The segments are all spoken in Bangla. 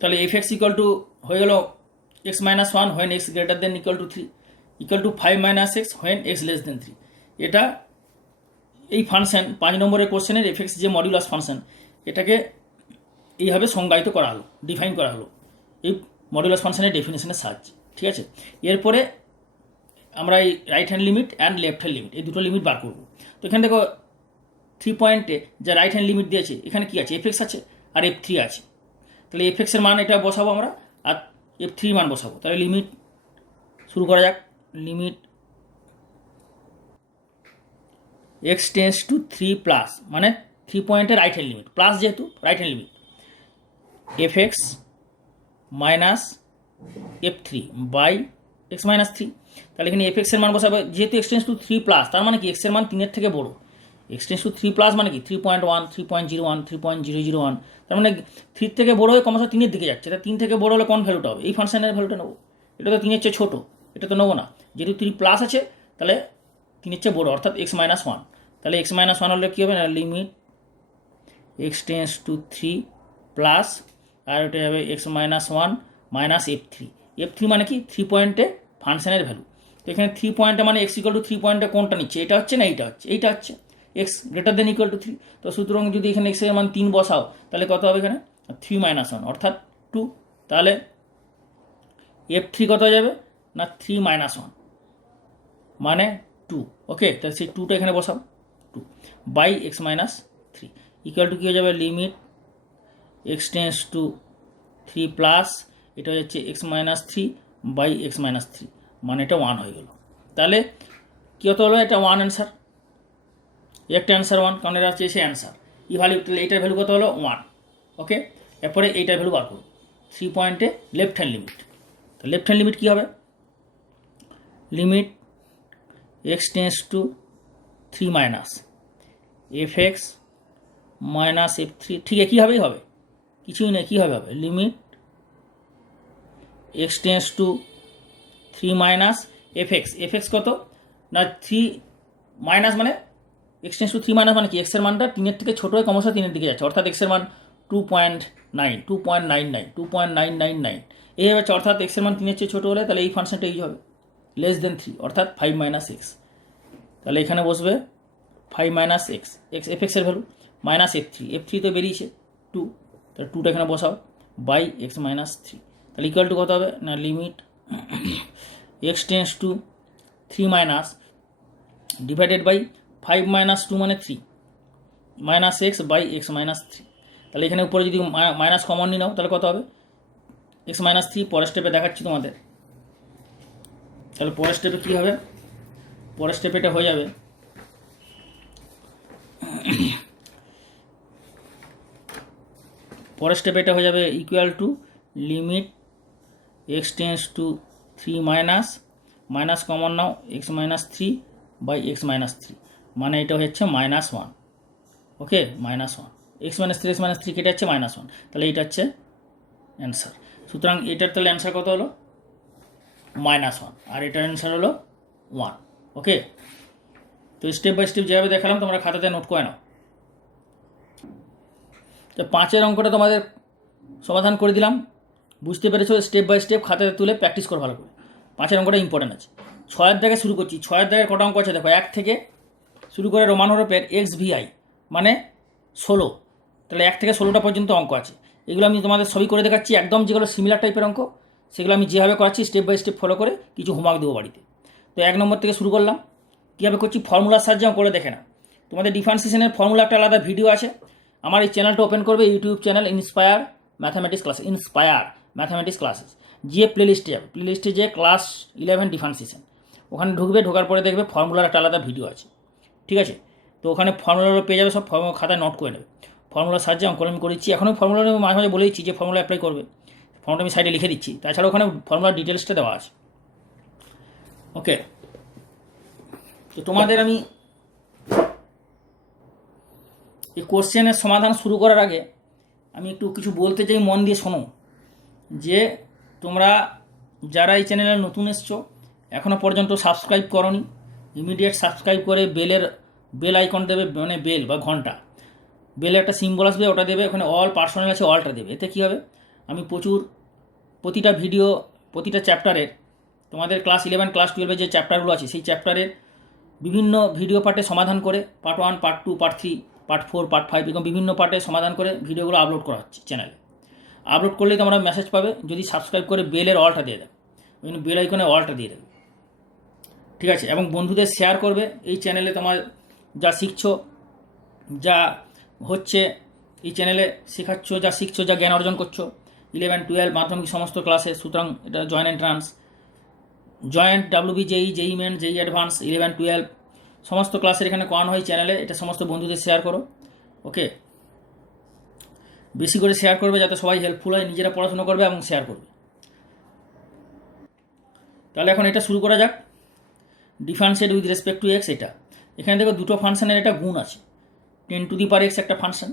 তাহলে এফ এক্স ইকুয়াল টু হয়ে গেল x minus one when x greater than equal to 3 equal two 5 minus x when x less than 3। এটা এই ফাংশন 5 নম্বরের কোশ্চেনের এফ এক্স যে মডিউলাস ফাংশন, এটাকে এইভাবে সংজ্ঞায়িত করা হলো, ডিফাইন করা হলো এই মডিউলাস ফাংশনের ডেফিনেশনের সাহায্যে। ঠিক আছে, এরপরে আমরা এই right hand limit and left hand limit এই দুটো লিমিট বার করবো। তো এখানে দেখো 3 পয়েন্টে যা রাইট হ্যান্ড লিমিট দিয়েছে, এখানে কি আছে, এফ এক্স আছে আর F3 আছে। তাহলে এফ এক্সের মান এটা বসাবো আমরা, আর F3 মান বসাবো। তাহলে লিমিট শুরু করা যাক। Limit x tends to 3 plus, মানে 3 পয়েন্টের রাইট হ্যান্ড লিমিট, প্লাস যেহেতু right hand limit, f x minus F3 by x minus 3। তাহলে এখানে এফ এক্সের মান বসাবো, যেহেতু এক্স টেন্স টু 3 প্লাস, তার মানে কি এক্সের মান 3-এর থেকে বড়ো। এক্স টেন্স টু 3 প্লাস মানে কি 3.1, 3.01, 3.001, তার মানে 3 থেকে বড়ো হয়ে ক্রমশ 3-এর দিকে যাচ্ছে। তা 3 থেকে বড়ো হলে কোন ভ্যালুটা হবে, এই ফাংশনের ভ্যালুটা নেবো। এটা তো 3-এর চেয়ে ছোটো, এটা তো নেবো না। যেহেতু 3 প্লাস আছে তাহলে 3-এর চেয়ে বড়ো, অর্থাৎ এক্স মাইনাস 1। তাহলে এক্স মাইনাস 1 হলে কী হবে না, limit x tends to 3 plus, আর ওটা হবে এক্স মাইনাস 1 মাইনাস F3 মানে কি 3 পয়েন্টে ফাংশনের ভ্যালু। তো এখানে 3 পয়েন্টে মানে এক্স ইকুয়াল টু 3 পয়েন্টে কোনটা নিচ্ছে, এটা হচ্ছে না এইটা হচ্ছে, এইটা হচ্ছে x greater than equal to 3। তো সুতরাং যদি এখানে এক্সের মান 3 বসাও তাহলে কত হবে, এখানে 3 মাইনাস 1 অর্থাৎ 2। তাহলে F3 কত হয়ে যাবে না 3 মাইনাস 1 মানে 2। ওকে, তাহলে সেই 2টা এখানে বসাও, 2 by x minus 3 equal to কী হয়ে যাবে, limit x tends to 3 plus, এটা হচ্ছে x minus 3 by x minus 3, মানে এটা 1 হয়ে গেল। তাহলে কী হতে হলো, এটা 1 অ্যান্সার, একটা অ্যান্সার 1, কারণ এটা হচ্ছে অ্যান্সার ই ভ্যালু। তাহলে এইটার ভ্যালু কত হলো 1। ওকে, এরপরে এইটার ভ্যালু বার করবো 3 পয়েন্টে লেফট হ্যান্ড লিমিট। তো লেফট হ্যান্ড লিমিট কী হবে, limit x tends to 3 minus F x minus F3, ঠিক একইভাবেই হবে, কিছুই নেই, কী হবে, limit x tends to 3 minus F x কত না 3 মাইনাস, মানে এক্স টেন্স টু 3 মাইনাস মানে কি এক্সের মানটা 3-এর থেকে ছোটো হয়ে ক্রমশ 3-এর দিকে যাচ্ছে, অর্থাৎ এক্সের মান 2.9, 2.99, 2.999 এই হচ্ছে, অর্থাৎ এক্সের মান 3-এর চেয়ে ছোটো হলে তাহলে এই ফাংশনটা এই হবে লেস দেন 3, অর্থাৎ 5 মাইনাস এক্স। তাহলে এখানে বসবে 5 মাইনাস এক্স, এফ এক্সের ভ্যালু মাইনাস F3 তো বেরিয়েছে 2, তাহলে 2টা এখানে বসাও বাই এক্স মাইনাস 3। তাহলে ইকুয়াল টু কত হবে না, limit x tends to 3 minus divided by 5 minus 2 মানে 3 minus x by x minus 3। তাহলে এখানে উপরে যদি মাইনাস কমন নিয়ে নাও তাহলে কত হবে, এক্স মাইনাস 3। পরের স্টেপে দেখাচ্ছি তোমাদের। তাহলে পরের স্টেপে কী হবে, পরের স্টেপে এটা হয়ে যাবে পরের স্টেপে এটা হয়ে যাবে equal to limit x tends to 3 minus, minus common নাও x minus 3 by x minus 3, মানে এটা হচ্ছে minus 1। Okay, minus 1, x minus 3 কেটে যাচ্ছে মাইনাস 1, তাহলে এটা হচ্ছে অ্যান্সার। সুতরাং এটার তাহলে অ্যান্সার কত হলো, মাইনাস 1, আর এটার অ্যান্সার হলো 1। ওকে, তো স্টেপ বাই স্টেপ যেভাবে দেখালাম তোমরা খাতাতে নোট করে নাও। তো 5-এর অঙ্কটা তোমাদের সমাধান করে দিলাম, বুঝতে পেরেছো, স্টেপ বাই স্টেপ খাতাতে তুলে প্র্যাকটিস করো ভালো করে। 5-এর অঙ্কটা ইম্পর্টেন্ট আছে। 6-এর দাগে শুরু করছি। 6-এর দাগের কটা অঙ্ক আছে দেখো, 1 থেকে শুরু করে রোমান হরফের XVI মানে 16, তাহলে 1 থেকে 16টা পর্যন্ত অঙ্ক আছে। এগুলো আমি তোমাদের সবই করে দেখাচ্ছি, একদম যেগুলো সিমিলার টাইপের অঙ্ক সেগুলো আমি যেভাবে করাচ্ছি স্টেপ বাই স্টেপ ফলো করে কিছু হোমওয়ার্ক দেবো বাড়িতে। তো 1 নম্বর থেকে শুরু করলাম, কীভাবে করছি ফর্মুলার সাহায্যে করে দেখে না। তোমাদের ডিফারেন্সিয়েশনের ফর্মুলা একটা আলাদা ভিডিও আছে, আমার এই চ্যানেলটা ওপেন করবে, YouTube channel inspire mathematics classes, গিয়ে প্লেলিস্টে যাবে, প্লেলিস্টে যে ক্লাস 11 ডিফারেন্সিয়েশন, ওখানে ঢুকবে, ঢোকার পরে দেখবে ফর্মুলার একটা আলাদা ভিডিও আছে, ঠিক আছে। তো ওখানে ফর্মুলাগুলো পেয়ে যাবে, সব খাতায় নোট করে নেবে। ফর্মুলার সাহায্যে অঙ্কন আমি করেছি, এখনও ফর্মুলা মাঝে মাঝে বলে দিচ্ছি যে ফর্মুলা অ্যাপ্লাই করবে, ফর্মুলা আমি সাইডে লিখে দিচ্ছি, তাছাড়া ওখানে ফর্মুলার ডিটেলসটা দেওয়া আছে। ওকে, তো তোমাদের আমি এই কোশ্চেনের সমাধান শুরু করার আগে আমি একটু কিছু বলতে চাই, মন দিয়ে শোনো। যে তোমরা যারা এই চ্যানেলে নতুন এসছো, এখনও পর্যন্ত সাবস্ক্রাইব করোনি, ইমিডিয়েট সাবস্ক্রাইব করে বেল আইকন দেবে, মানে বেল বা ঘন্টা, বেলে একটা সিম্বল আসবে, ওটা দেবে, ওখানে অল পার্সোনাল আছে, অলটা দেবে। এতে কী হবে, আমি প্রতিটা ভিডিও প্রতিটা চ্যাপ্টারের তোমাদের ক্লাস 11 ক্লাস 12 যে চ্যাপ্টারগুলো আছে সেই চ্যাপ্টারের বিভিন্ন ভিডিও পার্টে সমাধান করে part 1 part 2 part 3 part 4 part 5 এরকম বিভিন্ন পার্টে সমাধান করে ভিডিওগুলো আপলোড করা হচ্ছে চ্যানেলে। আপলোড করলেই তোমরা মেসেজ পাবে, যদি সাবস্ক্রাইব করে বেলের অলটা দিয়ে দেবে, ওই জন্য বেল আইকনে অলটা দিয়ে দেবে, ঠিক আছে। এবং বন্ধুদের শেয়ার করবে। এই চ্যানেলে তোমার যা শিখছো, যা হচ্ছে এই চ্যানেলে শেখাচ্ছ, যা শিখছো, যা জ্ঞান অর্জন করছো 11, 12 মাধ্যমিক সমস্ত ক্লাসে, সুতরাং এটা জয়েন্ট এন্ট্রান্স, জয়েন্ট ডাব্লিউবি, জেই মেন, জেই অ্যাডভান্স, 11, 12 সমস্ত ক্লাসের এখানে করানো হয় চ্যানেলে। এটা সমস্ত বন্ধুদের শেয়ার করো, ওকে। বেশি করে শেয়ার করবে যাতে সবাই হেল্পফুল হয়, নিজেরা পড়াশোনা করবে এবং শেয়ার করবে। তাহলে এখন এটা শুরু করা যাক। Differentiate with respect to x. এটা এখানে দেখো দুটো ফাংশনের একটা গুণ আছে, 10⁻x একটা ফাংশন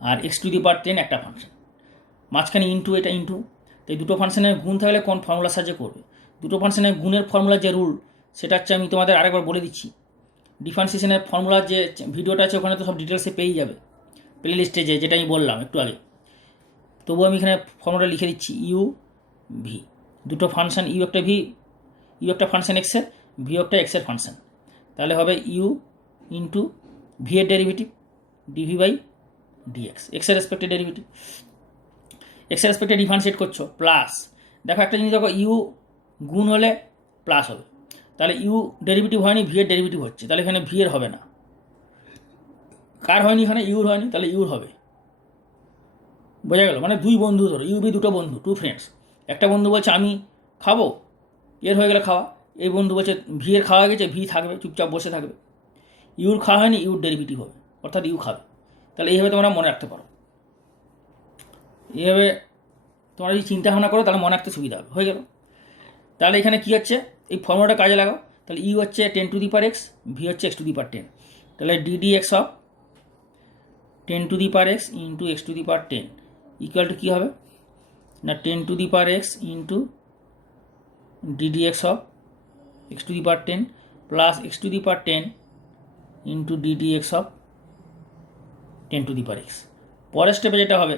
আর x⁻10 একটা ফাংশন, মাঝখানে ইন্টু, এটা ইন্টু। তো এই দুটো ফাংশনের গুণ থাকলে কোন ফর্মুলার সাহায্যে করবে? দুটো ফাংশনের গুণের ফর্মুলার যে রুল সেটা হচ্ছে, আমি তোমাদের আরেকবার বলে দিচ্ছি। ডিফারেন্সিয়েশনের ফর্মুলার যে ভিডিওটা আছে ওখানে তো সব ডিটেলসে পেয়েই যাবে প্লে লিস্টে, যেটা আমি বললাম একটু আগে। তবু আমি এখানে ফর্মুলা লিখে দিচ্ছি, ইউ ভি। দুটো ফাংশন, ইউ একটা ফাংশন এক্সের, ভি একটা এক্সের ফাংশন। তাহলে হবে ইউ ইন্টু ভি এর ডেরিভেটিভ ডিভি বাই ডিএক্স, এক্সের রেসপেক্টে ডেরিভেটিভ, এক্সের রেসপেক্টে ডিফারেন্সিয়েট করছো। প্লাস দেখো একটা জিনিস, দেখো ইউ গুণ হলে প্লাস হবে, তাহলে ইউ ডেরিভেটিভ হয়নি, ভি এর ডেরিভেটিভ হচ্ছে, তাহলে এখানে ভি এর হবে না। কার হয়নি? এখানে ইউর হয়নি, তাহলে ইউর হবে। বোঝা গেল? মানে দুই বন্ধু ধরো, ইউ বি দুটো বন্ধু, টু ফ্রেন্ডস। একটা বন্ধু বলছে আমি খাবো, এর হয়ে গেলে খাওয়া। এই বন্ধু বলছে ভি এর খাওয়া গেছে, ভি থাকবে, চুপচাপ বসে থাকবে। ইউর খাওয়া হয়নি, ইউর ডেরিভেটিভ হবে, অর্থাৎ ইউ খাবে। তাহলে এইভাবে তোমরা মনে রাখতে পারো। এইভাবে তোমরা যদি চিন্তা ভাবনা করো তাহলে মনে রাখতে সুবিধা হবে। হয়ে গেল? তাহলে এখানে কী হচ্ছে, এই ফর্মুলাটা কাজে লাগাও। তাহলে ইউ হচ্ছে 10⁻x, ভি হচ্ছে x⁻10। তাহলে d d x of 10⁻x into x⁻10 equal to কী হবে না, 10⁻x into d d x of x⁻10 plus x⁻10 into d d x of 10⁻x। পরের স্টেপে যেটা হবে,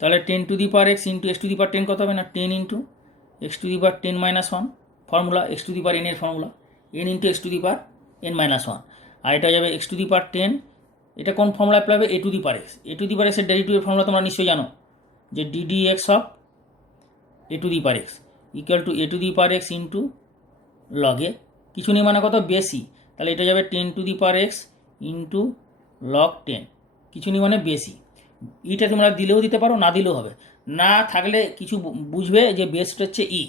তাহলে 10⁻x ইন্টু x⁻10 কত হবে না, 10 ইন্টু x⁻10-1 ফর্মুলা, x⁻n এর ফর্মুলা, n ইন্টু x⁻n-1। আর এটা যাবে x⁻10, এটা কোন ফর্মুলা অ্যাপ্লাই হবে, a⁻x। a⁻x এর ডেরিভেটিভের ফর্মুলা তোমরা নিশ্চয়ই জানো, যে ddx of a⁻x equal to a⁻x into লগে কিছু নেই মানে কত, বেশি। তাহলে এটা যাবে 10⁻x ইন্টু লগ 10, কিছু নেই মানে বেশি। ইটা তোমরা দিলেও দিতে পারো, না দিলেও হবে। না থাকলে কিছু বুঝবে যে বেস্ট হচ্ছে ই।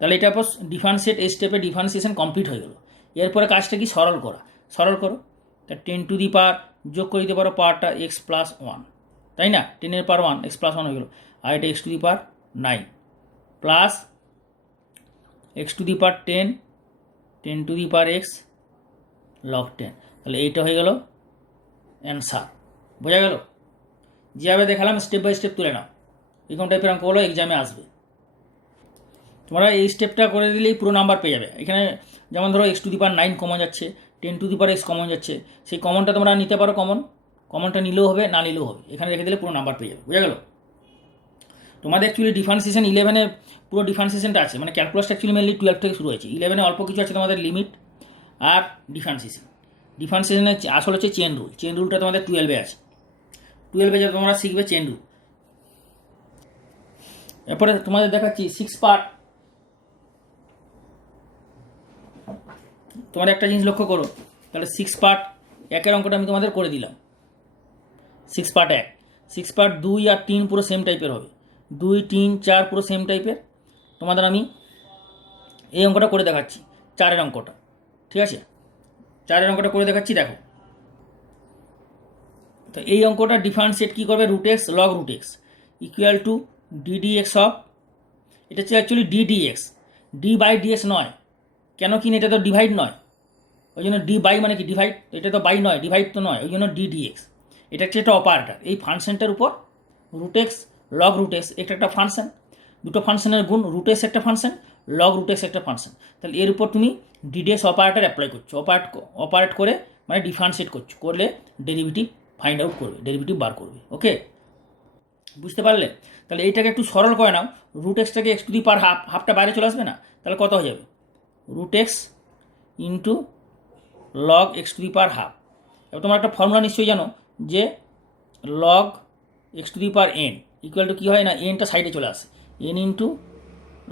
তাহলে এটা ডিফারেন্সিয়েট, এই স্টেপে ডিফারেন্সিয়েশন কমপ্লিট হয়ে গেল। এরপরে কাজটা কি, সরল করা। সরল করো, তা 10 যোগ করে দিতে পারো পাওয়ারটা x+1, তাই না? 10⁻1 x+1 হয়ে গেল। আর এটা x⁻9 plus x⁻10 10⁻x log 10। তাহলে এইটা হয়ে গেল অ্যান্সার। বোঝা গেল? যেভাবে দেখালাম স্টেপ বাই স্টেপ তুলে নাও। এরকম টাইপের অঙ্কগুলো এক্সামে আসবে। তোমরা এই স্টেপটা করে দিলেই পুরো নাম্বার পেয়ে যাবে। এখানে যেমন ধরো x⁻9 কমন যাচ্ছে, 10⁻x কমন যাচ্ছে, সেই কমনটা তোমরা নিতে পারো। কমনটা নিলেও হবে, না নিলেও হবে, এখানে রেখে দিলে পুরো নাম্বার পেয়ে যাবে। বুঝা গেল? তোমাদের অ্যাকচুয়ালি ডিফারেন্সিয়েশন 11-এ পুরো ডিফারেন্সিয়েশনটা আছে, মানে ক্যালকুলাসটা অ্যাকচুয়ালি মেনলি 12 থেকে শুরু হয়েছে। 11-এ অল্প কিছু আছে তোমাদের লিমিট আর ডিফারেন্সিয়েশন। ডিফারেন্সিয়েশনের আসল হচ্ছে চেন রুল। চেন রুলটা তোমাদের 12-এ আছে। 12-এ যে তোমরা শিখবে চেন রুল। এরপরে তোমাদের দেখাচ্ছি 6 পার্ট। তোমার একটা জিনিস লক্ষ্য করো, তাহলে 6 পার্ট 1-এর অঙ্কটা আমি তোমাদের করে দিলাম। 6 পার্ট 1, 6 পার্ট 2 আর 3 পুরো সেম টাইপের হবে। 2, 3, 4 পুরো সেম টাইপের। তোমাদের আমি এই অঙ্কটা করে দেখাচ্ছি, 4-এর অঙ্কটা। ঠিক আছে, 4-এর অঙ্কটা করে দেখাচ্ছি, দেখো। তো এই অঙ্কটা ডিফারেন্সিয়েট কী করবে, √x log √x equal to d d x of, এটা হচ্ছে actually d d x, d by d x নয়। কেন কি, এটা তো ডিভাইড নয়, ওই জন্য ডি বাই মানে কি ডিভাইড, এটা তো বাই নয়, ডিভাইড তো নয়, ওই জন্য ডিডিএক্স। এটা হচ্ছে একটা অপারেটর। এই ফাংশনটার উপর √x log √x, এটা একটা ফাংশন। দুটো ফাংশনের গুণ, √x একটা ফাংশন, log √x একটা ফাংশন। তাহলে এর উপর তুমি ডিডিএক্স অপারেটর অ্যাপ্লাই করছো, অপারেট করে মানে ডিফারেন্সিয়েট করছো, করলে ডেরিভেটিভ ফাইন্ড আউট করবে, ডেরিভেটিভ বার করবে। ওকে, বুঝতে পারলে? তাহলে এইটাকে একটু সরল করে নাও, রুট এক্সটাকে x to the power half, হাফটা বাইরে চলে আসবে না? তাহলে কত হয়ে যাবে? Root x into log x to the power half. এবার তোমার একটা ফর্মুলা নিশ্চয়ই জানো যে log x to the power n equal to কী হয় না, এনটা সাইডে চলে আসে, এন ইন্টু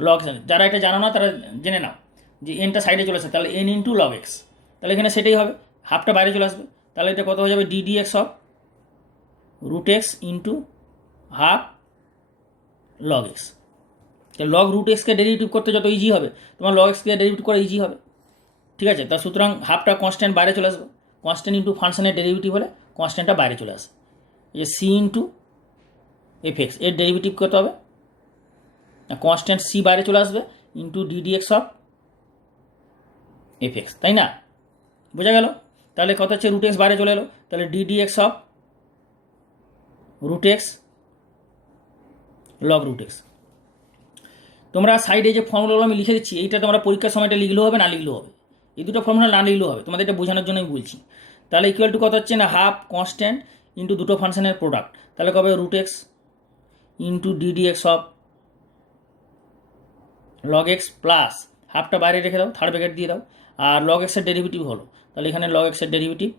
লগ। যারা এটা জানো না তারা জেনে নাও যে এনটা সাইডে চলে আসে, তাহলে এন ইন্টু লগ এক্স। তাহলে এখানে সেটাই হবে, হাফটা বাইরে চলে আসবে। তাহলে এটা কত হয়ে যাবে? D x of root x into half log x. Log root এক্সকে ডেরিভেটিভ করতে যত ইজি হবে, তোমার লগ এক্সকে ডেরিভেটিভ করা ইজি হবে। ঠিক আছে, তা সুতরাং হাফটা কনস্ট্যান্ট বাইরে চলে আসবে, কনস্ট্যান্ট ইন্টু ফাংশনের ডেরিভেটিভ হলে কনস্ট্যান্টটা বাইরে চলে আসে। এই যে সি ইন্টু এফ এক্স, এর ডেরিভেটিভ কত হবে? কনস্ট্যান্ট সি বাইরে চলে আসবে into d x of F x, তাই না? বোঝা গেল? তাহলে কত হচ্ছে? রুট এক্স বাইরে চলে এলো, তাহলে d x of root x log root x. তোমরা সাইডে যে ফর্মুলাগুলো আমি লিখে দিচ্ছি, এইটা তোমরা পরীক্ষার সময়টা লিখলেও হবে, না লিখলেও হবে। এই দুটো ফর্মুলা না লিখলেও হবে, তোমাদের এটা বোঝানোর জন্য আমি বলছি। তাহলে ইকুয়াল টু কত হচ্ছে না, হাফ কনস্ট্যান্ট ইন্টু দুটো ফাংশনের প্রোডাক্ট, তাহলে কবে? Root x into d x of log x plus হাফটা বাইরে রেখে দাও, থার্ড ব্র্যাকেট দিয়ে দাও, আর লগ এক্সের ডেরিভেটিভ হলো, তাহলে এখানে লগ এক্সের ডেরিভেটিভ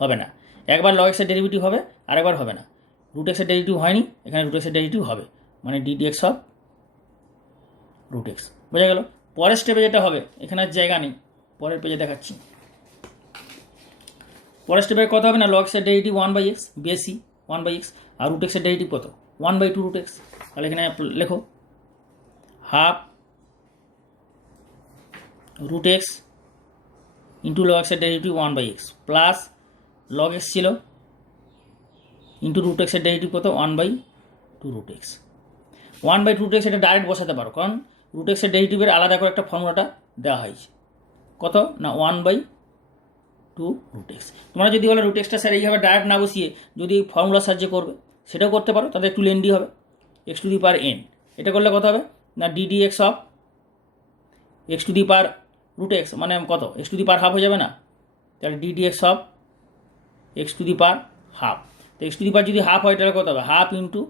হবে না। একবার লগ এক্সের ডেরিভেটিভ হবে, আরেকবার হবে না। রুট এক্সের ডেরিভেটিভ হয়নি, এখানে রুট এক্সের ডেরিভেটিভ হবে, মানে d x of root x. বোঝা গেল? পরের স্টেপে যেটা হবে, এখানে আর জায়গা নেই, পরের পেজে দেখাচ্ছি। পরের স্টেপে কত হবে না, লগ এক্সের ডেরিভেটিভ 1/x বেসি 1/x, আর রুট এক্সের ডেরিভেটিভ কত? 1/2 রুট এক্স। তাহলে এখানে লেখো half root x into log এক্সের derivative 1/x plus log x ছিল ইন্টু রুট এক্সের ডেরিভেটিভ কত? 1/2 রুট এক্স। 1/2 রুট এক্স এটা ডাইরেক্ট বসাতে পারো, কারণ রুট এক্সের ডেরিভেটিভের আলাদা করে একটা ফর্মুলাটা দেওয়া হয়েছে। কত না 1/2 রুট এক্স। তোমরা যদি বলো রুট এক্সটা স্যার এইভাবে ডাইরেক্ট না বসিয়ে যদি ফর্মুলার সাহায্যে করবে, সেটাও করতে পারো, তাদের একটু লেন্দি হবে। X to the power n, এটা করলে কত হবে না, d x of x to the power root x, মানে কত? X to the power half হয়ে যাবে না? তাহলে d x of x to the power half. তো এক্স টু দি পাওয়ার যদি হাফ হয় তাহলে কত হবে? Half into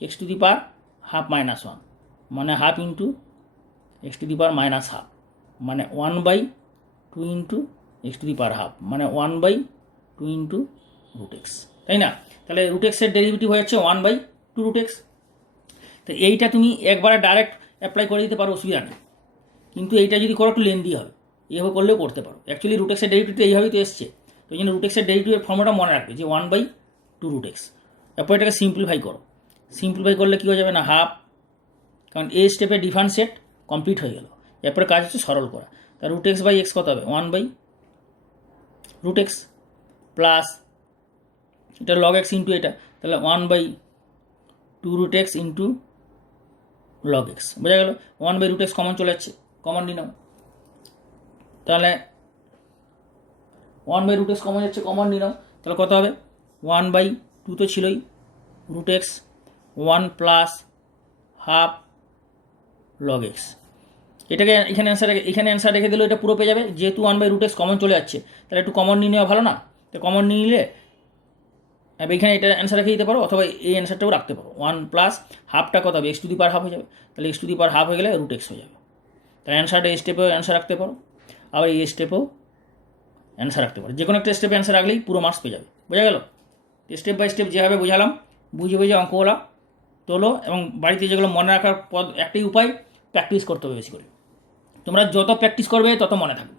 x to the power half minus 1, মানে half into x to the power minus half, মানে 1/2 into x to the power half, মানে 1/2 ইন্টু রুট এক্স, তাই না? তাহলে রুট এক্সের ডেরিভেটিভ হয়ে যাচ্ছে 1/2 রুট এক্স। তো এইটা তুমি একবারে ডাইরেক্ট অ্যাপ্লাই করে দিতে পারো, অসুবিধা নেই, কিন্তু এইটা যদি করো একটু লেন্দি হবে, এভাবে করলেও করতে পারো। অ্যাকচুয়ালি রুট এক্সের ডেরিভেটিভ এইভাবেই তো এসছে, তো এই জন্য রুট এক্সের ডেরিভেটিভের ফর্মুলাটা মনে রাখবে যে 1/2 রুট এক্স। তারপর এটাকে সিম্পলিফাই করো, সিম্পলিফাই করলে কী হয়ে যাবে না, হাফ, কারণ এই স্টেপে ডিফারেন্সিয়েট কমপ্লিট হয়ে গেল। এরপরে কাজ হচ্ছে সরল করা। তা রুট এক্স বাই এক্স কত হবে? 1/√x প্লাস এটা লগ এক্স ইন্টু এটা, তাহলে 1/2√x ইন্টু লগ এক্স। বোঝা গেল? 1/√x কমন চলে যাচ্ছে, কমন নিয়ে নাও, তাহলে 1/√x কমন যাচ্ছে, কমন নিয়ে নাও, তাহলে কত হবে? 1/2 তো ছিলই, root x 1 plus half log x. এটাকে এখানে অ্যান্সার রেখে দিলেও এটা পুরো পেয়ে যাবে, যেহেতু 1/√x কমন চলে যাচ্ছে, তাহলে একটু কমন নিয়ে নেওয়া ভালো না? তো কমন নিয়ে নিলে এখানে এটা অ্যান্সার রেখে দিতে পারো, অথবা এই অ্যান্সারটাও রাখতে পারো। 1 প্লাস হাফটা কত হবে? X to the power half হয়ে যাবে, তাহলে x to the power half হয়ে গেলে রুট এক্স হয়ে যাবে। তাহলে অ্যান্সারটা এই স্টেপেও অ্যান্সার রাখতে পারো, আবার এই স্টেপেও অ্যান্সার রাখতে পারো। যে কোনো একটা স্টেপে অ্যান্সার রাখলেই পুরো মার্কস পেয়ে যাবে। বোঝা গেল? স্টেপ বাই স্টেপ যেভাবে বোঝালাম, বুঝে বুঝে অঙ্কগুলো তোলো, এবং বাড়িতে যেগুলো মনে রাখার পদ একটাই উপায়, প্র্যাকটিস করতে হবে বেশি করে। তোমরা যত প্র্যাকটিস করবে তত মনে থাকবে,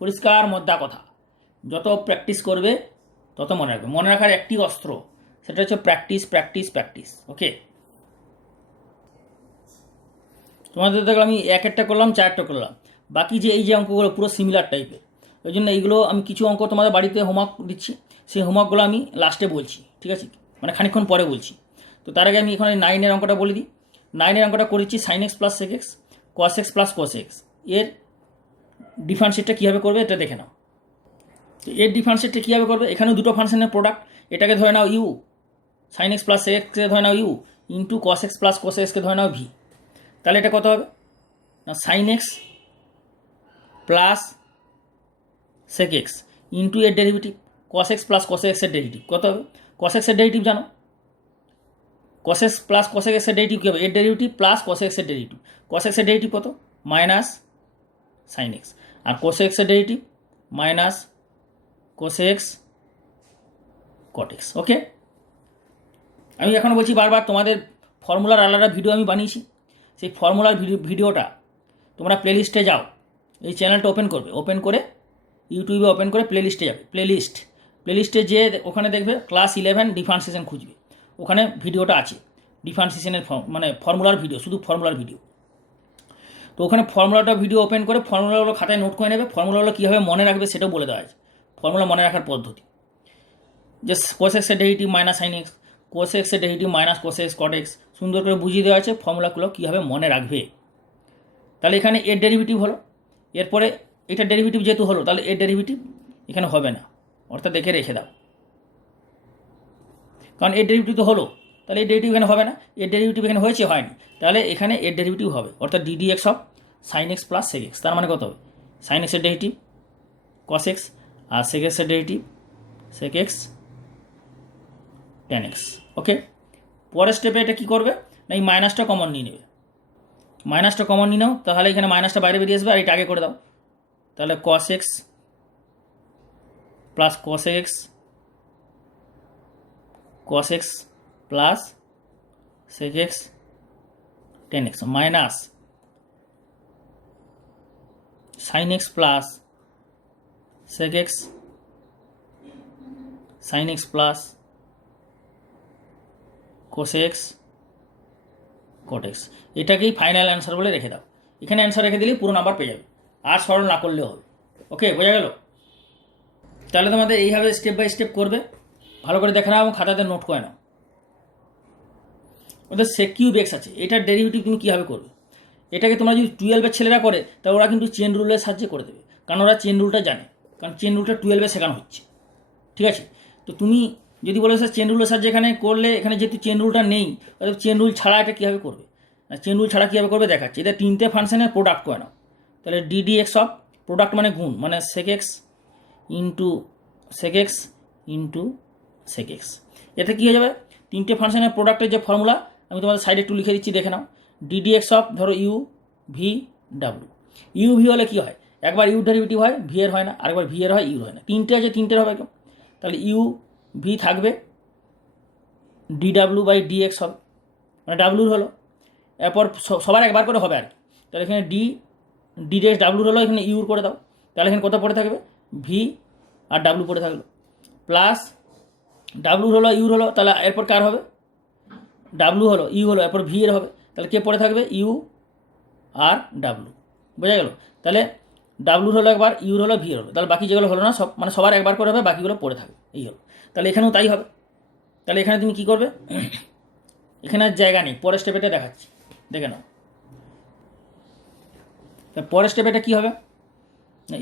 পরিষ্কার মোদ্দা কথা। যত প্র্যাকটিস করবে তত মনে রাখবে। মনে রাখার একটি অস্ত্র, সেটা হচ্ছে প্র্যাকটিস, প্র্যাকটিস, প্র্যাকটিস। ওকে, তোমাদের দেখো আমি একটা করলাম, 4টা করলাম, বাকি যে এই যে অঙ্কগুলো পুরো সিমিলার টাইপের। ওই জন্য এইগুলো আমি কিছু অঙ্ক তোমাদের বাড়িতে হোমওয়ার্ক দিচ্ছি, সেই হোমওয়ার্কগুলো আমি লাস্টে বলছি, ঠিক আছে? মানে খানিকক্ষণ পরে বলছি। তো তার আগে আমি এখানে 9-এর অঙ্কটা বলে দিই। 9-এর অঙ্কটা করেছি sine x plus sec x cos x plus cos x, এর ডিফারেন্সিয়েটটা কীভাবে করবে এটা দেখে নাও। তো এর ডিফারেন্সিয়েটটা কীভাবে করবে? এখানেও দুটো ফাংশনের প্রোডাক্ট, এটাকে ধরে নাও ইউ, সাইন এক্স প্লাস এক্সকে ধরে নাও u, into cos x plus কস এক্সকে ধরে নাও ভি। তাহলে এটা কত হবে না, sine x plus sec x into এর derivative cos x plus cos এক্সের ডেরিভেটিভ কত হবে? কস এক্সের ডেরিভেটিভ জানো, কসেক্স প্লাস কসেক এক্সের ডেরিভেটিভ কী হবে? এর ডেরিভেটিভ প্লাস কসেক এক্সের ডেরিভেটিভ। কসেক এক্সের ডেরিভেটিভ কত? Minus sine x. আর কোসেক এক্সের derivative minus cosec x cot x. Okay, আমি এখন বলছি বারবার, তোমাদের ফর্মুলার আলাদা ভিডিও আমি বানিয়েছি। সেই ফর্মুলার ভিডিওটা তোমরা প্লেলিস্টে যাও, এই চ্যানেলটা ওপেন করবে, ওপেন করে ইউটিউবে ওপেন করে প্লেলিস্টে যাবে। প্লেলিস্টে যে ওখানে দেখবে ক্লাস 11 ডিফারেন্সিয়েশন খুঁজবে, ওখানে ভিডিওটা আছে ডিফারেন্সিয়েশনের মানে ফর্মুলার ভিডিও, শুধু ফর্মুলার ভিডিও। তো ওখানে ফর্মুলাটা ভিডিও ওপেন করে ফর্মুলাগুলো খাতায় নোট করে নেবে। ফর্মুলাগুলো কীভাবে মনে রাখবে সেটাও বলে দেওয়া আছে, ফর্মুলা মনে রাখার পদ্ধতি। যে কোস এক্সের derivative minus sine x, cos এক্সের derivative minus cos x cot x, সুন্দর করে বুঝিয়ে দেওয়া আছে ফর্মুলাগুলো কীভাবে মনে রাখবে। তাহলে এখানে এর ডেরিভেটিভ হলো, এরপরে এটা ডেরিভেটিভ যেহেতু হলো তাহলে এর ডেরিভেটিভ এখানে হবে না, অর্থাৎ দেখে রেখে দাও, কারণ এর ডেরিভেটিভ তো হলো, তাহলে এর ডেরিভেটিভ এখানে হবে না। এর ডেরিভেটিভ এখানে হয়েছে, হয়নি, তাহলে এখানে এর ডেরিভেটিভ হবে, অর্থাৎ d d x of sine x plus sec x. তার মানে কত হবে? সাইন এক্সের ডেরিভেটিভ কস এক্স আর সেক এক্সের derivative sec x tan x. Okay, পরের স্টেপে এটা কী করবে না, এই মাইনাসটা কমন নিয়ে নেবে। মাইনাসটা কমন নিয়ে নাও, তাহলে এখানে মাইনাসটা বাইরে বেরিয়ে আসবে, আর এটা আগে করে দাও। তাহলে cos x plus cos x, cos x plus sec x tan x minus sine x plus sec x sine x plus cos x cot x. এটাকেই ফাইনাল অ্যান্সার বলে রেখে দাও। এখানে অ্যান্সার রেখে দিলেই পুরো নাম্বার পেয়ে যাবে, আর সরল না করলেও হবে। ওকে, বোঝা গেল? তাহলে তোমাদের এইভাবে স্টেপ বাই স্টেপ করবে, ভালো করে দেখে নাও এবং খাতাতে নোট করে নাও। ওদের সেক কিউব এক্স আছে, এটার ডেরিভেটিভ তুমি কীভাবে করবে? এটাকে তোমরা যদি 12-এর ছেলেরা করে তাহলে ওরা কিন্তু চেন রুলের সাহায্যে করে দেবে, কারণ ওরা চেন রুলটা জানে, কারণ চেন রুলটা 12-এ শেখানো হচ্ছে। ঠিক আছে, তো তুমি যদি বলো স্যার চেন রুলের সাহায্যে এখানে করলে, এখানে যেহেতু চেন রুলটা নেই, অর্থাৎ চেন রুল ছাড়া এটা কীভাবে করবে? না, চেন রুল ছাড়া কীভাবে করবে দেখাচ্ছি। এটা 3টে ফাংশনের প্রোডাক্ট করে নাও। তাহলে ডিডি এক্স অফ প্রোডাক্ট মানে গুণ, মানে sec x into sec x into sec x. এতে কী হয়ে যাবে? 3টে ফাংশনের প্রোডাক্টের যে ফর্মুলা আমি তোমাদের সাইডে একটু লিখে দিচ্ছি, দেখে নাও। ডিডি এক্স অফ ধরো U V W. U V হলে কী হয়? একবার ইউ ডেরিভেটিভ হয়, ভি এর হয় না, আরেকবার ভি এর হয়, ইউর হয় না। 3টে আছে, 3টের হবে কেউ। তাহলে ইউ ভি থাকবে, ডি ডাব্লিউ বাই ডি এক্স হবে, মানে ডাব্লিউর হলো। এরপর সবার একবার করে হবে আর কি। তাহলে এখানে ডি এক্স ডাব্লিউর হলো, এখানে ইউর করে দাও। তাহলে এখানে কত পড়ে থাকবে? ভি আর ডাব্লিউ পড়ে থাকলো, প্লাস ডাব্লিউর হলো ইউর হলো, তাহলে এরপর কার হবে? ডাব্লিউ হলো, ইউ হলো, এরপর ভি এর হবে, তাহলে কে পড়ে থাকবে? ইউ আর ডাব্লিউ। বোঝা গেল? তাহলে ডাব্লিউর হলো একবার, ইউর হলো, ভি হলো, তাহলে বাকি যেগুলো হলো না সব, মানে সবার একবার করে হবে, বাকিগুলো পড়ে থাকবে, এই হলো। তাহলে এখানেও তাই হবে। তাহলে এখানে তুমি কী করবে? এখানে আর জায়গা নেই, পরের স্টেপেটা দেখাচ্ছি, দেখে নাও। তা পরের স্টেপেটা কী হবে?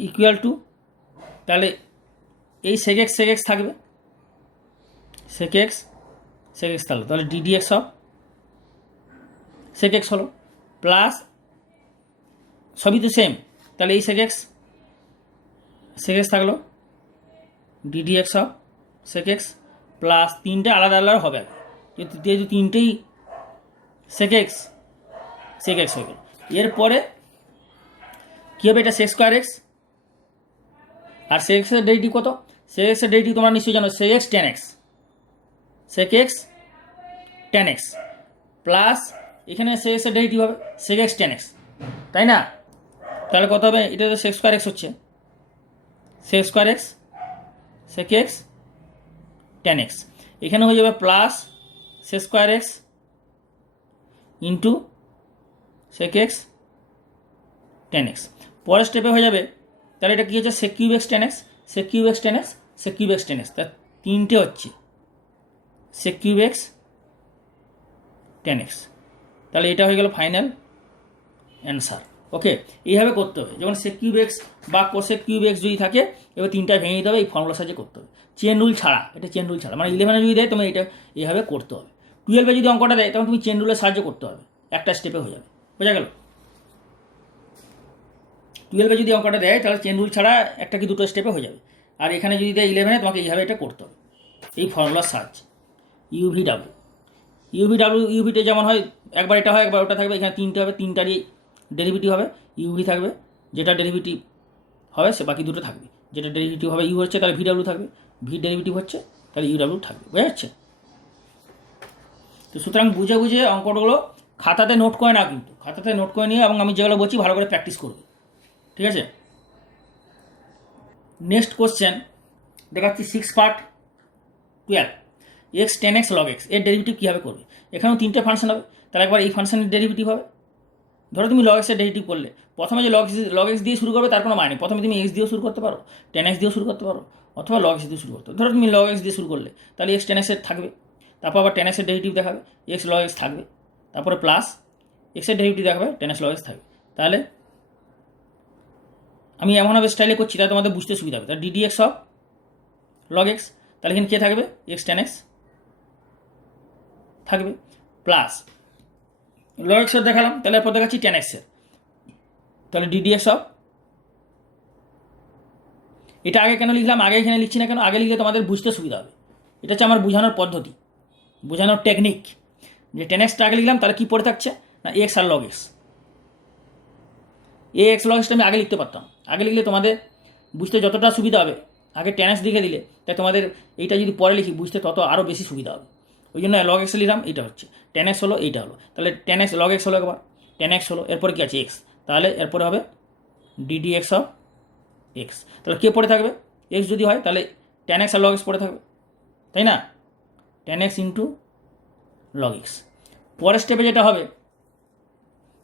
ইকুয়াল টু, তাহলে এই সেক এক্স থাকবে, সেক এক্স তাহলে d d x of sec x হলো, প্লাস সবই তো সেম, তাহলে এই সেক এক্স থাকলো, d d x of sec x plus 3টে আলাদা আলাদা হবে, যেহেতু 3টেই সেক এক্স হয়ে গেল। এরপরে কী হবে? এটা সেক স্কোয়ার এক্স, আর সেক এক্সের ডেরিভেটিভ কত? সেক এক্সের ডেরিভেটিভ তোমরা নিশ্চয়ই জানো, sec x tan x, sec x tan x plus এখানে সেক এক্সের ডেরিভেটিভ হবে সেক এক্স টেন এক্স, তাই না? তাহলে কত হবে? এটা তো সেক স্কোয়ার এক্স হচ্ছে, sec square x sec x tan x, এখানে হয়ে যাবে plus sec square x into sec x tan x. পরের স্টেপে হয়ে যাবে, তাহলে এটা কী হচ্ছে? Sec cube x tan x, sec cube x tan x, sec cube x tan x, তার 3টে হচ্ছে sec cube x tan x. তাহলে এটা হয়ে গেল ফাইনাল অ্যান্সার। ওকে, এইভাবে করতে হবে। যেমন সেক কিউব এক্স বা কোসেক কিউব এক্স যদি থাকে, এবার 3টা ভেঙে দিতে হবে, এই ফর্মুলার সাহায্যে করতে হবে, চেন রুল ছাড়া। এটা চেন রুল ছাড়া, মানে 11-এ যদি দেয় তোমার এটা এইভাবে করতে হবে। 12-এ যদি অঙ্কটা দেয় তখন তুমি চেন রুলের সাহায্যে করতে হবে, একটা স্টেপে হয়ে যাবে। বোঝা গেল? 12-এ যদি অঙ্কটা দেয় তাহলে চেন রুল ছাড়া একটা কি দুটো স্টেপে হয়ে যাবে। আর এখানে যদি দেয় 11-এ, তোমাকে এইভাবে এটা করতে হবে, এই ফর্মুলার সাহায্যে। ইউভি ডাব্লিউ, ইউভিতে যেমন হয় একবার এটা হয় একবার ওটা থাকবে, এখানে তিনটে হবে, তিনটারই ডেরিভেটিভ হবে, ইউভি থাকবে, যেটা ডেরিভেটিভ হবে সে বাকি দুটো থাকবে, যেটা ডেরিভেটিভ হবে ইউ হচ্ছে তাহলে ভিডাব্লিউ থাকবে, ভি ডেরিভেটিভ হচ্ছে তাহলে ইউডাব্লিউ থাকবে, বোঝা যাচ্ছে? তো সুতরাং বুঝে বুঝে অঙ্কগুলো খাতাতে নোট করে না, কিন্তু খাতাতে নোট করে নিয়ে এবং আমি যেগুলো বলছি ভালো করে প্র্যাকটিস করবে, ঠিক আছে? নেক্সট কোশ্চেন দেখাচ্ছি 6 part 12, x 10x log x এর ডেরিভেটিভ কীভাবে করবে? এখানেও তিনটে ফাংশন হবে, তাহলে একবার এই ফাংশনের ডেরিভেটিভ হবে। ধরো তুমি log x এর ডেরিভেটিভ করলে প্রথমে যে log x দিয়ে শুরু করবে তার কোনো মানে নেই, প্রথমে তুমি x দিয়েও শুরু করতে পারো, 10x দিয়েও শুরু করতে পারো, অথবা log x দিয়ে শুরু করতে পারো। ধরো তুমি log x দিয়ে শুরু করলে তাহলে x 10x এর থাকবে, তারপর আবার 10x এর ডেরিভেটিভ দেখাবে, x log x থাকবে, তারপরে প্লাস x এর ডেরিভেটিভ দেখাবে, 10x log x থাকবে। তাহলে আমি এমনভাবে স্টাইলে করছি তাহলে তোমাদের বুঝতে সুবিধা হবে। তাহলে ddx অফ log x, তাহলে এখানে কে থাকবে? x 10x থাকবে, প্লাস log x এর দেখালাম, তাহলে এরপর দেখাচ্ছি 10x এর, তাহলে ddx অফ, এটা আগে কেন লিখলাম, আগে এখানে লিখছি না কেন, আগে লিখলে তোমাদের বুঝতে সুবিধা হবে। এটা হচ্ছে আমার বোঝানোর পদ্ধতি, বোঝানোর টেকনিক। যে 10xটা আগে লিখলাম তাহলে কী পড়ে থাকছে না x আর log x, x log xটা আমি আগে লিখতে পারতাম, আগে লিখলে তোমাদের বুঝতে যতটা সুবিধা হবে, আগে 10x লিখে দিলে তাই তোমাদের এইটা যদি পরে লিখি বুঝতে তত আরও বেশি সুবিধা হবে। ওই জন্য log x লিখলাম, এইটা হচ্ছে 10x হলো, এইটা হলো, তাহলে 10x log x হলো একবার, 10x হলো, এরপরে কি আছে x, তাহলে এরপরে হবে ddx অফ x, তাহলে কে পড়ে থাকবে? x যদি হয় তাহলে 10x আর log x পড়ে থাকবে, তাই না? 10x into log x। পরের স্টেপে যেটা হবে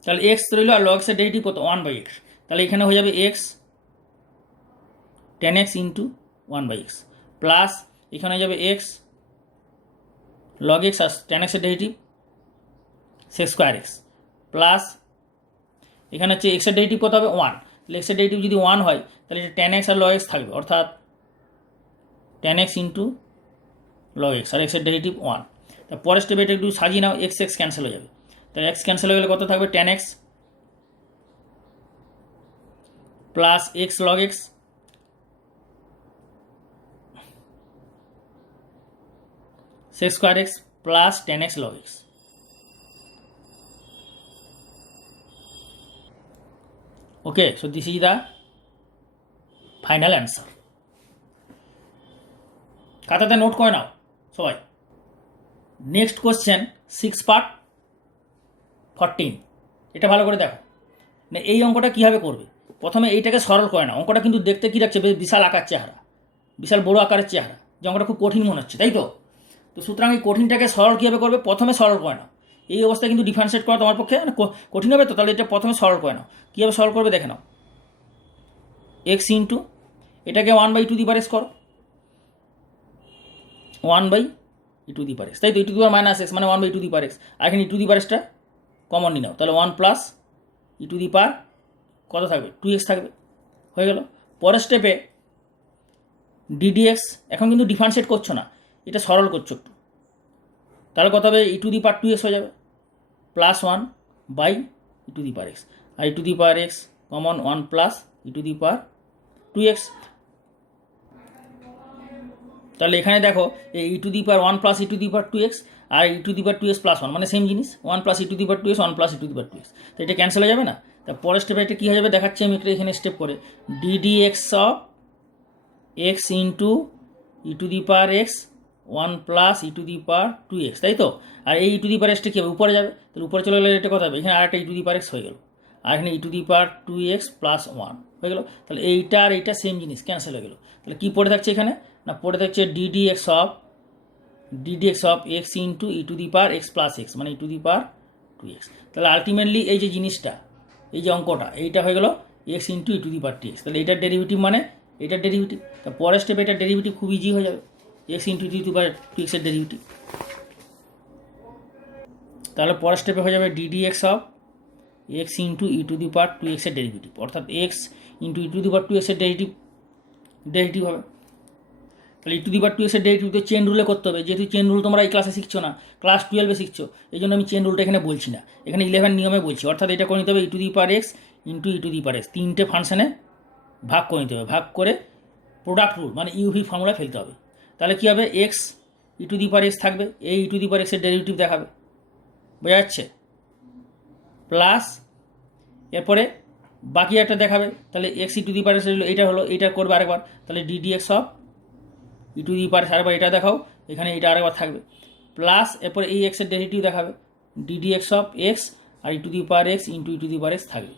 তাহলে x রইল আর log x এর ডেরিভেটিভ কত? 1/x, তাহলে এখানে হয়ে যাবে x 10x into 1/x, plus এখানে হয়ে যাবে x log x আর 10x এর derivative sec square x, plus এখানে হচ্ছে x এর ডেরিভেটিভ কত হবে? 1, তাহলে x এর ডেরিভেটিভ যদি 1 হয় তাহলে এটা 10x আর log x থাকবে, অর্থাৎ 10x ইন্টু log x আর x এর ডেরিভেটিভ 1। তা পরের স্টেপে এটা একটু সাজিয়ে নাও, x ক্যান্সেল হয়ে যাবে, তাহলে x ক্যান্সেল হয়ে গেলে কত থাকবে? 10x plus x log x sec square x plus 10x log x। Okay, so this is the final answer. খাতাতে নোট করে নাও সবাই। নেক্সট কোশ্চেন 6 পার্ট 14, এটা ভালো করে দেখো। না এই অঙ্কটা কীভাবে করবে, প্রথমে এইটাকে সরল করে নাও। অঙ্কটা কিন্তু দেখতে কী রাখছে? বেশ বিশাল আকার চেহারা, বিশাল বড়ো আকারের চেহারা, যে অঙ্কটা খুব কঠিন মনে হচ্ছে, তাই তো? তো সুতরাং এই কঠিনটাকে সরল কীভাবে করবে? প্রথমে সরল করে নাও। এই অবস্থায় কিন্তু ডিফারেন্সিয়েট করা তোমার পক্ষে কঠিন হবে, তো তাহলে এটা প্রথমে সরল করে নাও। কীভাবে সরল করবে দেখে নাও। এক্স ইন্টু এটাকে 1/2 করো, 1/2, তাই তো? e two the power minus x মানে 1/2, আর এখানে e কমন নিয়ে নাও, তাহলে 1 প্লাস e কত থাকবে? 2x থাকবে, হয়ে গেল। পরের স্টেপে ddx, এখন কিন্তু ডিফারেন্সিয়েট করছো না, এটা সরল করছো একটু, তাহলে কত হবে? e2x হয়ে যাবে, প্লাস 1/e2x, আর e2x কমন 1 প্লাস e2x। তাহলে এখানে দেখো এই e1 প্লাস e2x আর e2x প্লাস 1 মানে সেম জিনিস, 1 প্লাস e2x 1 প্লাস e2x, তো এটা ক্যান্সেল হয়ে যাবে না? তা পরের স্টেপে এটা কী হয়ে যাবে দেখাচ্ছি আমি একটা এখানে স্টেপ করে, ddx of x into e2x 1 plus e2x, তাই তো? আর এই e2xটা কী হবে? উপরে যাবে, তাহলে উপরে চলে গেলে এটা কথা হবে, এখানে আরেকটা e2x হয়ে গেল, আর এখানে e2x প্লাস 1 হয়ে গেল, তাহলে এইটা আর এইটা সেম জিনিস, ক্যান্সেল হয়ে গেল। তাহলে কী পড়ে থাকছে এখানে না? পড়ে থাকছে ddx of x into e2x plus x মানে e2x। তাহলে আলটিমেটলি এই যে জিনিসটা, এই যে অঙ্কটা, এইটা হয়ে গেল x ইন্টু e2x, তাহলে এইটার ডেরিভেটিভ মানে এটার ডেরিভেটিভ। তা পরের স্টেপে এটার ডেরিভেটিভ খুব ইজি হয়ে যাবে, x ইন্টু e2x এর ডেরিভেটিভ। তাহলে পরের স্টেপে হয়ে যাবে ddx of x into e2x এর ডেরিভেটিভ, অর্থাৎ x ইন্টু e2x এর ডেরিভেটিভ হবে। তাহলে e2x এর ডেরিভেটিভ তো চেন রুলে করতে হবে, যেহেতু চেন রুল তোমরা এই ক্লাসে শিখছো না, ক্লাস 12-এ শিখছো, এই জন্য আমি চেন রুলটা এখানে বলছি না, এখানে 11 নিয়মে বলছি। অর্থাৎ এটা করে নিতে হবে e2x ইন্টু e2x, তিনটে ফাংশনে ভাগ করে নিতে হবে, ভাগ করে প্রোডাক্ট রুল মানে ইউভি ফর্মুলা ফেলতে হবে। তাহলে কী হবে? x E to the power x থাকবে, এই ই টু দি পাওয়ার এক্সের ডেরিভেটিভ দেখাবে, বোঝা যাচ্ছে? প্লাস এরপরে বাকি একটা দেখাবে, তাহলে x e to the power x এইটা হলো, এইটা করবে আরেকবার, তাহলে d d x of e to the power আরেকবার এটা দেখাও, এখানে এটা আরেকবার থাকবে, প্লাস এরপরে এই এক্সের ডেরিভেটিভ দেখাবে, ডিডি এক্স অফ এক্স আর e to the power x into e to the power x থাকবে।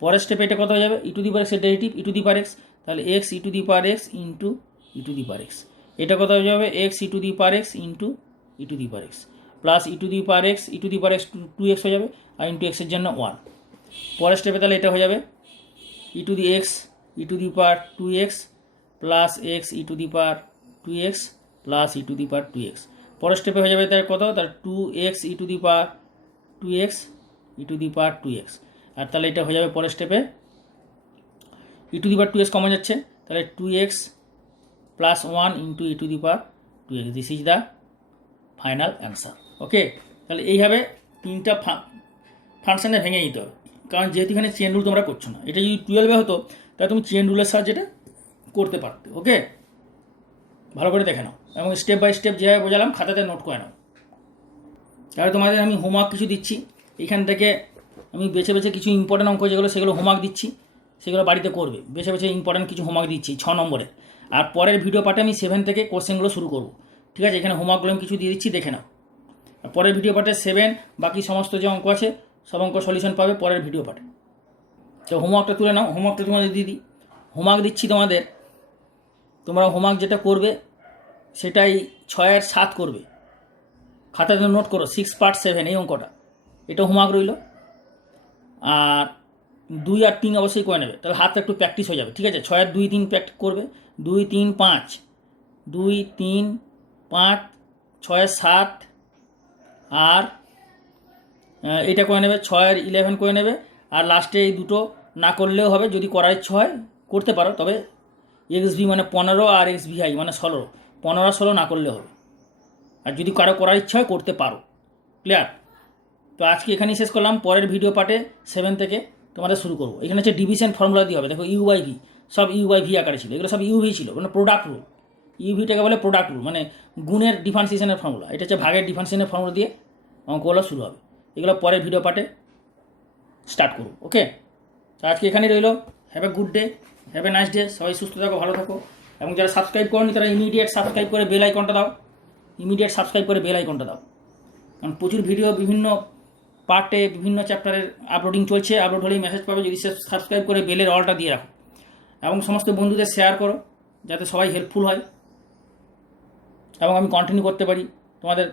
পরের স্টেপে এটা কত হয়ে যাবে, ই টু দি পাওয়ার এক্সের derivative e to the power x, তাহলে x e to the power x into e to the power x, এটা কত হয়ে যাবে, x e to the power x into e to the power x plus e to the power x e to the power x to x হয়ে যাবে, আর ইন্টু এক্সের জন্য 1। পরের স্টেপে তাহলে এটা হয়ে যাবে e to the x e to the power 2x plus x e to the power 2x plus e to the power 2x। পরের স্টেপে হয়ে যাবে তার কত, তার 2x E to the power 2x E to the power 2x, আর তাহলে এটা হয়ে যাবে পরের স্টেপে ই to the power 2x common যাচ্ছে, তাহলে 2x plus 1 into e to the power 2x, this is the final answer. Okay, তাহলে এইভাবে তিনটা ফাংশানে ভেঙে নিতে হবে, কারণ যেহেতু এখানে চেন রুল তোমরা করছো না, এটা যদি 12-এ হতো তাহলে তুমি চেন রুলের সাহায্যে এটা করতে পারতে। ওকে, ভালো করে দেখে নাও এবং স্টেপ বাই স্টেপ যেভাবে বোঝালাম খাতাতে নোট করে নাও। তাহলে তোমাদের আমি হোমওয়ার্ক কিছু দিচ্ছি, এইখান থেকে আমি বেছে বেছে কিছু ইম্পর্টেন্ট অঙ্ক যেগুলো সেগুলো হোমওয়ার্ক দিচ্ছি, সেগুলো বাড়িতে করবে, বেছে বেছে ইম্পর্টেন্ট কিছু হোমওয়ার্ক দিচ্ছি 6 নম্বরের। আর পরের ভিডিও পার্টে আমি 7 থেকে কোশ্চেনগুলো শুরু করবো, ঠিক আছে? এখানে হোমওয়ার্কগুলো আমি কিছু দিয়ে দিচ্ছি, দেখে নাও। আর পরের ভিডিও পার্টে 7 বাকি সমস্ত যে অঙ্ক আছে সব অঙ্ক সলিউশন পাবে পরের ভিডিও পার্টে। তো হোমওয়ার্কটা তুলে নাও, হোমওয়ার্কটা তোমাদের দিদি হোমওয়ার্ক দিচ্ছি তোমাদের, তোমরা হোমওয়ার্ক যেটা করবে সেটাই 6-এর 7 করবে, খাতাতে নোট করো 6 পার্ট 7 এই অঙ্কটা, এটা হোমওয়ার্ক রইল। আর 2 আর 3 অবশ্যই করে নেবে, তাহলে হাতটা একটু প্র্যাকটিস হয়ে যাবে, ঠিক আছে? 6-এর 2, 3 প্র্যাকটিস করবে, 2, 3, 5, 2, 3, 5, 6-এর 7, আর এটা করে নেবে 6-এর 11 করে নেবে, আর লাস্টে এই দুটো না করলেও হবে, যদি করার ইচ্ছা হয় করতে পারো, তবে XV মানে 15 আর XVI মানে 16, 15 আর 16 না করলে হবে, আর যদি কারো করার ইচ্ছা হয় করতে পারো। ক্লিয়ার? তো আজকে এখানেই শেষ করলাম, পরের ভিডিও পার্টে 7 থেকে তোমাদের শুরু করবো। এখানে হচ্ছে ডিভিশন ফর্মুলা দিয়ে হবে, দেখো U/V, সব U/V আকারে ছিল, এগুলো সব UV ছিল, মানে প্রোডাক্ট রুল। UVটাকে বলে প্রোডাক্ট রুল, মানে গুণের ডিফারেন্সিয়েশনের ফর্মুলা, এটা হচ্ছে ভাগের ডিফারেন্সিয়েশনের ফর্মুলা দিয়ে অঙ্কগুলো শুরু হবে। এগুলো পরের ভিডিও পার্টে স্টার্ট করবো। ওকে, তো আজকে এখানেই রইলো। Have a good day, have a nice day, সবাই সুস্থ থাকো, ভালো থাকো, এবং যারা সাবস্ক্রাইব করনি তারা ইমিডিয়েট সাবস্ক্রাইব করে বেল আইকনটা দাও, ইমিডিয়েট সাবস্ক্রাইব করে বেল আইকনটা দাও, কারণ প্রচুর ভিডিও বিভিন্ন পার্টে বিভিন্ন চ্যাপ্টারের আপলোডিং চলছে, আপলোড হলেই মেসেজ পাবে, যদি সাবস্ক্রাইব করে বেলের অলটা দিয়ে রাখো, এবং সমস্ত বন্ধুদের শেয়ার করো যাতে সবাই হেল্পফুল হয় এবং আমি কন্টিনিউ করতে পারি তোমাদের